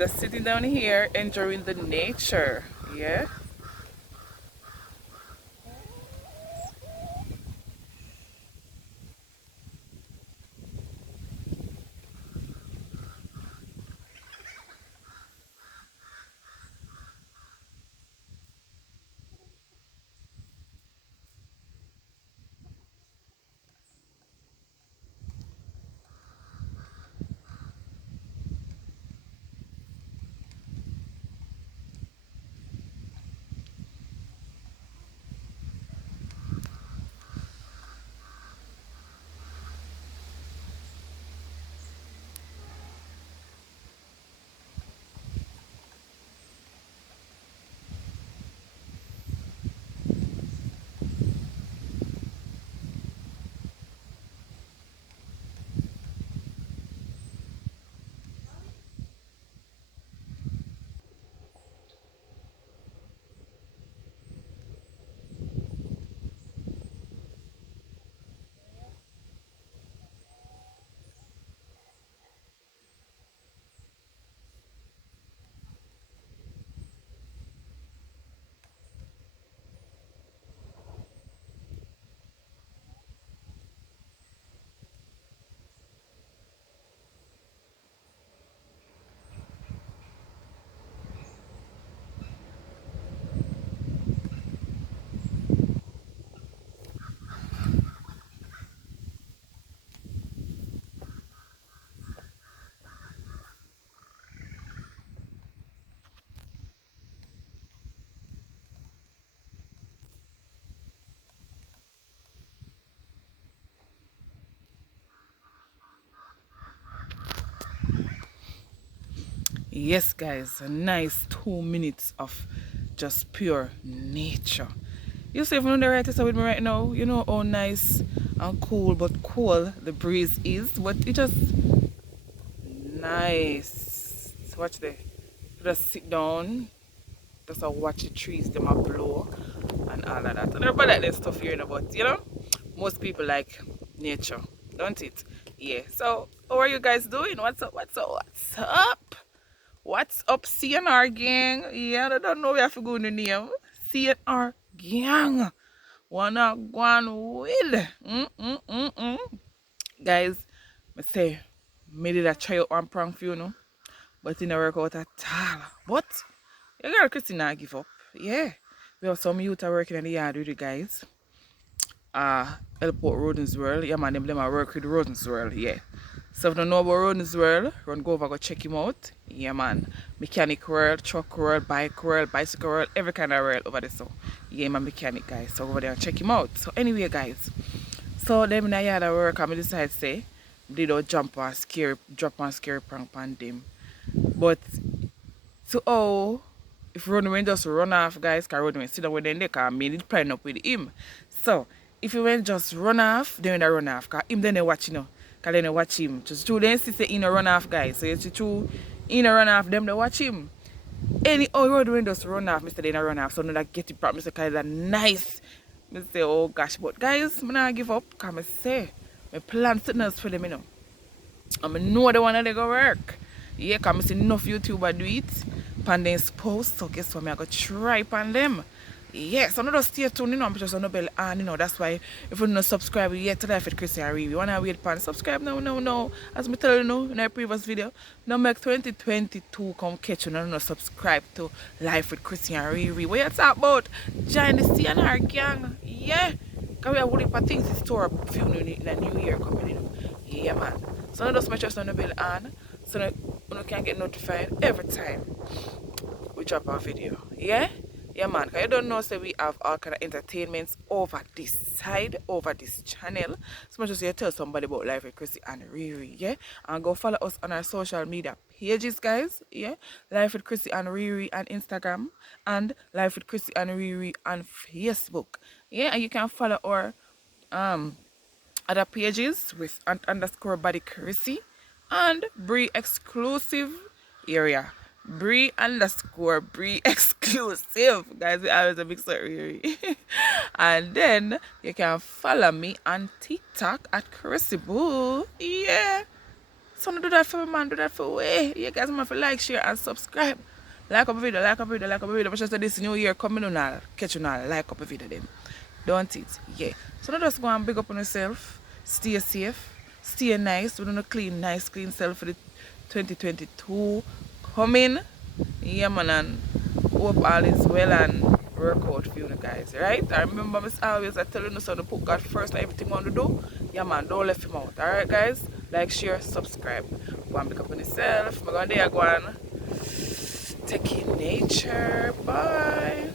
just sitting down here enjoying the nature. Yeah. Yes, guys, a nice 2 minutes of just pure nature. You see, if you're on the right side with me right now, you know how nice and cool but cool the breeze is, but it just nice. Watch there. Just sit down, just watch the trees, them a blow and all of that. And everybody like that stuff here, you know, but you know, most people like nature, don't it? Yeah. So, how are you guys doing? What's up? What's up? What's up? What's up, CNR gang? Yeah, I don't know where I have to go in the name. CNR gang. Wanna go on with? Guys, I say, made it a try out one prank for you, know, but it didn't work out at all. But, you girl Christina give up. Yeah. We have some youth are working in the yard with you guys. Help out Rodens World. Yeah, man, them are work with Rodens World. Yeah. So if you don't know about Rodens World, run go over, go check him out. Yeah, man. Mechanic world, truck world, bike world, bicycle world, every kind of world over there. So, yeah, I'm a mechanic, guys. So, over there and check him out. So, anyway, guys. So, them in the yard at work, I decided to say, they don't drop on scary prank on them. But, so, oh, if Rodman just run off, guys, because Rodman sit down with them, they can made it plan up with him. So, if you went just run off, then they run off. Because him then they watch, you know. Because then they watch him. Just true, they insist in a run off, guys. So, it's true, in a run off, them they watch him. Any Rodman just run off, Mr. They run off. So, now that get it proper, Mr. Because nice. I say, oh gosh, but guys, I'm not give up. Because I say, I plan something else for them, you know. And I know the one that they go work. Yeah, because I see enough YouTuber do it. Pan them post. So guess what? I go try pan them. Yes, so just stay tuned, you know, I'm just on the bell and you know, that's why if you don't subscribe yet to Life with Chrissy and Riri, wanna wait pan subscribe no. As I tell you know in our previous video, now make 2022 come catch you and no subscribe to Life with Chrissy and Riri. What you talk about? Join the CNR gang. Yeah. Because we have a whole heap of things in store for you in the new year coming in. Yeah man. So now just make sure on the bell on so that you can get notified every time we drop our video. Yeah? Yeah man, because you don't know, so we have all kind of entertainments over this side, over this channel. So much as you tell somebody about Life with Chrissy and Riri, yeah? And go follow us on our social media pages, guys, yeah? Life with Chrissy and Riri on Instagram and Life with Chrissy and Riri on Facebook. Yeah, and you can follow our other pages with underscore body Chrissy and Bree exclusive area. Bree underscore Bree exclusive. Guys, we always a big story. And then you can follow me on TikTok at Chrissy Boo. Yeah. So do that for me, man. Do that for way. You guys must like, share, and subscribe. Like up a video, like up a video, like up a video. But just this new year coming on, I'll catch you now. Like up a video then. Don't it? Yeah. So now just go and big up on yourself. Stay safe. Stay nice. We're gonna clean, nice, clean self for the 2022 coming. Yeah, man, and hope all is well and work out for you guys, right? I remember I tell you so to put God first and everything you want to do. Yeah, man, don't let him out. Alright, guys? Like, share, subscribe. Go and pick up on yourself. I'm going there, go and take in nature. Bye.